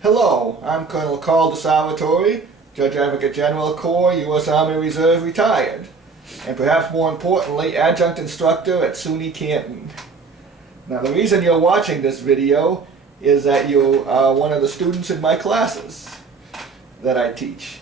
Hello, I'm Colonel Carl DeSalvatore, Judge Advocate General Corps, U.S. Army Reserve, retired, and perhaps more importantly, adjunct instructor at SUNY Canton. Now, the reason you're watching this video is that you are one of the students in my classes that I teach.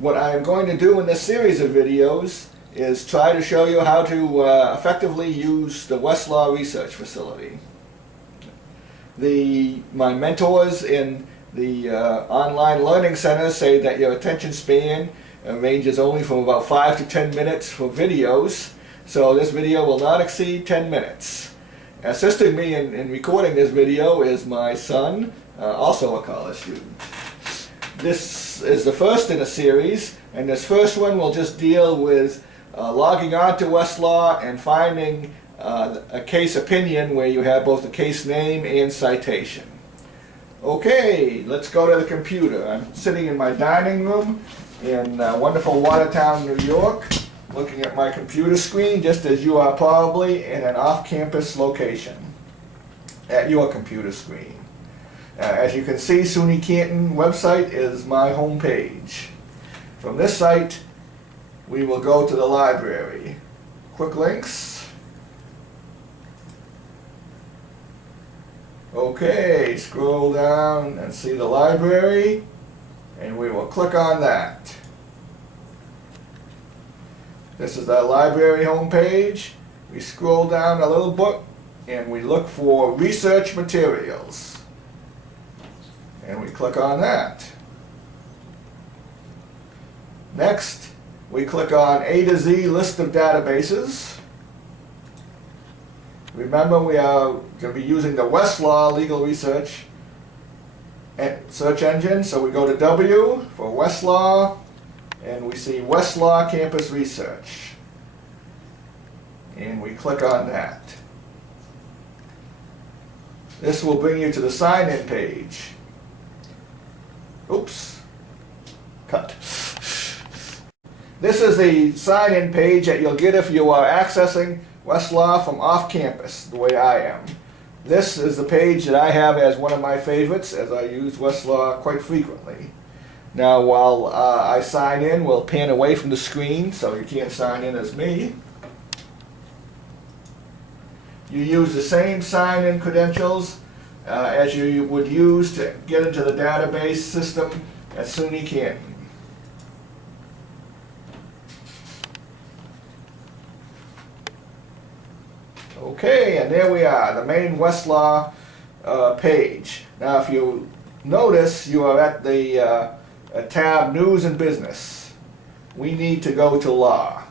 What I am going to do in this series of videos is try to show you how to effectively use the Westlaw Research Facility. My mentors in the online learning center say that your attention span ranges only from about 5 to 10 minutes for videos, so this video will not exceed 10 minutes. Assisting me in recording this video is my son, also a college student. This is the first in a series, and this first one will just deal with logging on to Westlaw and finding a case opinion where you have both the case name and citation. Okay, let's go to the computer. I'm sitting in my dining room in wonderful Watertown, New York, looking at my computer screen just as you are probably in an off-campus location at your computer screen. As you can see, SUNY Canton website is my home page. From this site, we will go to the library. Quick links. Okay, scroll down and see the library, and we will click on that. This is our library homepage. We scroll down a little bit and we look for research materials. And we click on that. Next, we click on A to Z list of databases. Remember, we are going to be using the Westlaw legal research search engine, so we go to W for Westlaw, and we see Westlaw Campus Research. And we click on that. This will bring you to the sign-in page. Oops, cut. This is the sign-in page that you'll get if you are accessing Westlaw from off-campus, the way I am. This is the page that I have as one of my favorites, as I use Westlaw quite frequently. Now, while I sign in, we'll pan away from the screen so you can't sign in as me. You use the same sign-in credentials as you would use to get into the database system at SUNY Canton. Okay, and there we are, the main Westlaw page. Now, if you notice, you are at the tab News and Business. We need to go to Law.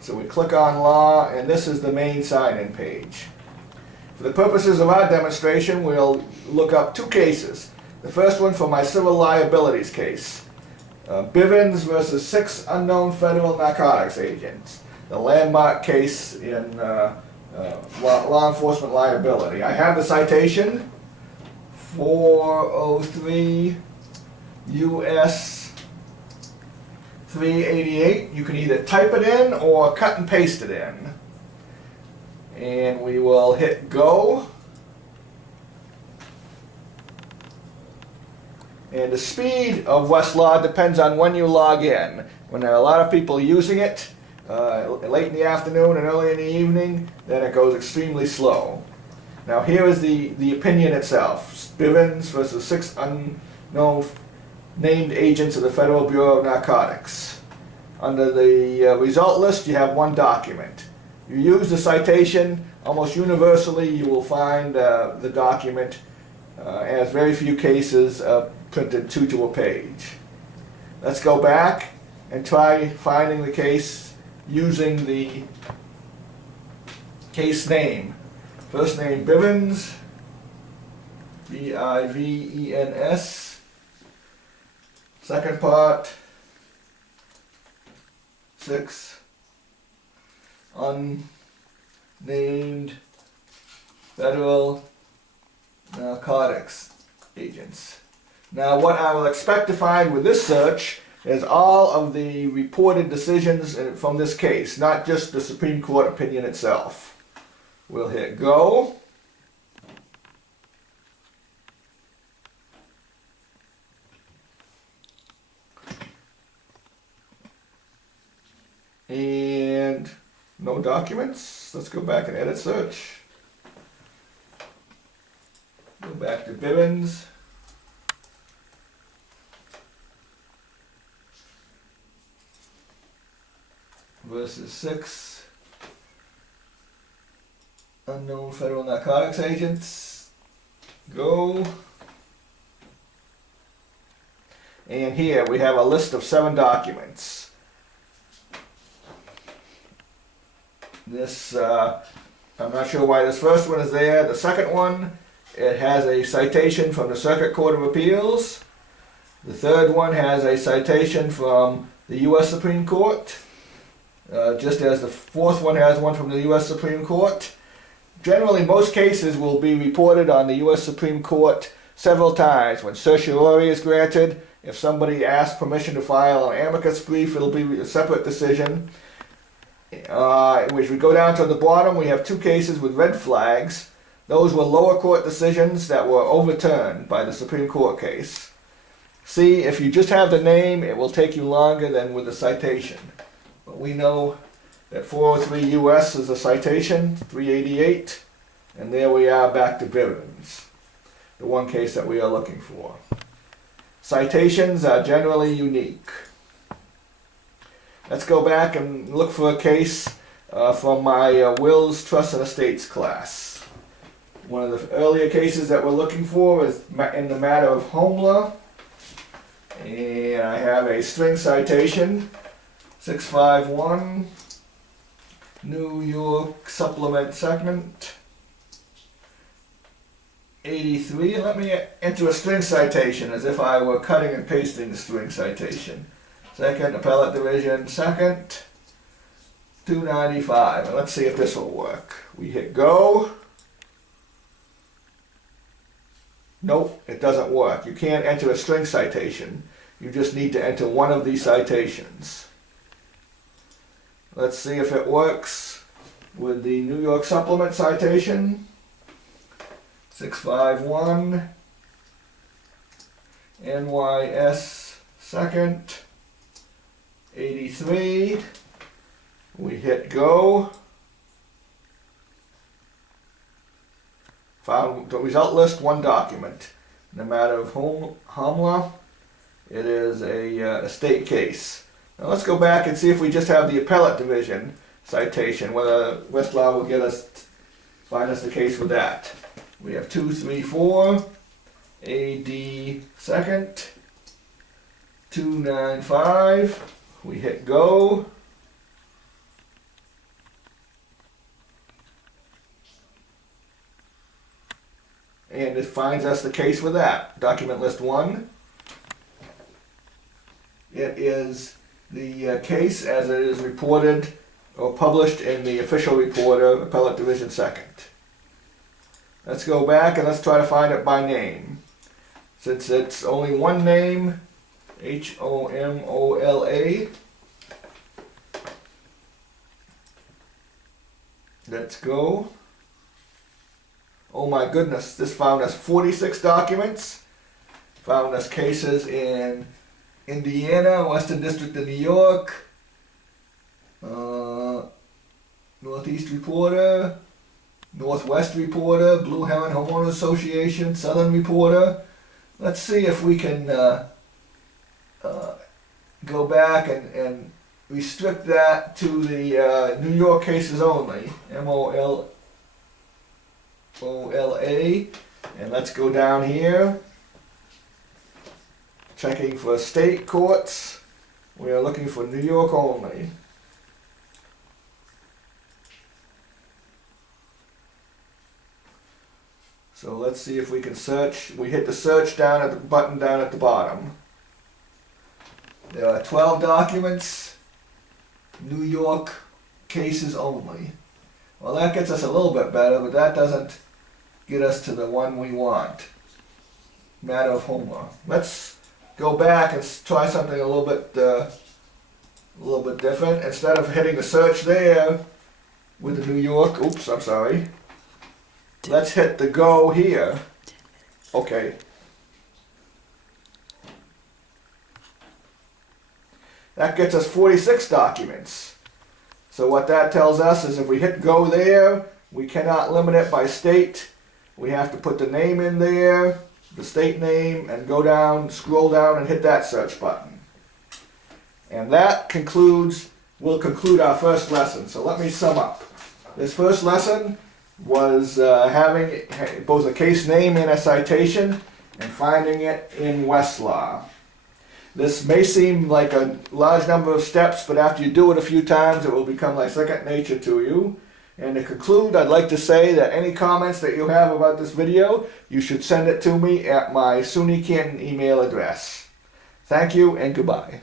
So we click on Law, and this is the main sign-in page. For the purposes of our demonstration, we'll look up two cases. The first one for my civil liabilities case, Bivens versus 6 unknown federal narcotics agents, the landmark case in law enforcement liability. I have the citation, 403 U.S. 388. You can either type it in or cut and paste it in. And we will hit go. And the speed of Westlaw depends on when you log in. When there are a lot of people using it, late in the afternoon and early in the evening, then it goes extremely slow. Now here is the opinion itself. Bivens versus 6 unknown named agents of the Federal Bureau of Narcotics. Under the result list, you have one document. You use the citation, almost universally you will find the document, as very few cases printed 2 to a page. Let's go back and try finding the case using the case name. First name Bivens, B-I-V-E-N-S. Second part, 6 unnamed federal narcotics agents. Now, what I will expect to find with this search is all of the reported decisions from this case, not just the Supreme Court opinion itself. We'll hit go. No documents. Let's go back and edit search. Go back to Bivens. Versus 6 unknown federal narcotics agents. Go. And here we have a list of 7 documents. This, I'm not sure why this first one is there. The second one, it has a citation from the Circuit Court of Appeals. The third one has a citation from the U.S. Supreme Court. Just as the fourth one has one from the U.S. Supreme Court. Generally, most cases will be reported on the U.S. Supreme Court several times. When certiorari is granted, if somebody asks permission to file an amicus brief, it'll be a separate decision. Which we go down to the bottom, we have 2 cases with red flags. Those were lower court decisions that were overturned by the Supreme Court case. See, if you just have the name, it will take you longer than with the citation. But we know that 403 U.S. is a citation, 388, and there we are back to Bivens, the one case that we are looking for. Citations are generally unique. Let's go back and look for a case from my Wills, Trust, and Estates class. One of the earlier cases that we're looking for is in the matter of home law. And I have a string citation, 651, New York Supplement Segment 83. Let me enter a string citation as if I were cutting and pasting the string citation. Second Appellate Division, second, 295. And let's see if this will work. We hit go. Nope, it doesn't work. You can't enter a string citation. You just need to enter one of these citations. Let's see if it works with the New York Supplement citation. 651 NYS second 83. We hit go. Found the result list, 1 document. In the matter of home law, it is a state case. Now let's go back and see if we just have the appellate division citation, whether Westlaw will find us the case with that. We have 234 AD second 295. We hit go. And it finds us the case with that. Document list 1. It is the case as it is reported or published in the official reporter, Appellate Division 2nd. Let's go back and let's try to find it by name. Since it's only one name, Homola. Let's go. Oh my goodness, this found us 46 documents. Found us cases in Indiana, Western District of New York, Northeast Reporter, Northwest Reporter, Blue Heron Homeowners Association, Southern Reporter. Let's see if we can go back and restrict that to the New York cases only, Mola. And let's go down here, checking for state courts. We are looking for New York only. So let's see if we can search. We hit the search button down at the bottom. There are 12 documents, New York cases only. Well, that gets us a little bit better, but that doesn't get us to the one we want. Matter of home law. Let's go back and try something a little bit different. Instead of hitting the search there with the New York, oops, I'm sorry. Let's hit the go here. Okay. That gets us 46 documents. So what that tells us is if we hit go there, we cannot limit it by state. We have to put the name in there, the state name, and go down, scroll down, and hit that search button. And that will conclude our first lesson. So let me sum up. This first lesson was having both a case name and a citation and finding it in Westlaw. This may seem like a large number of steps, but after you do it a few times, it will become like second nature to you. And to conclude, I'd like to say that any comments that you have about this video, you should send it to me at my SUNY Canton email address. Thank you and goodbye.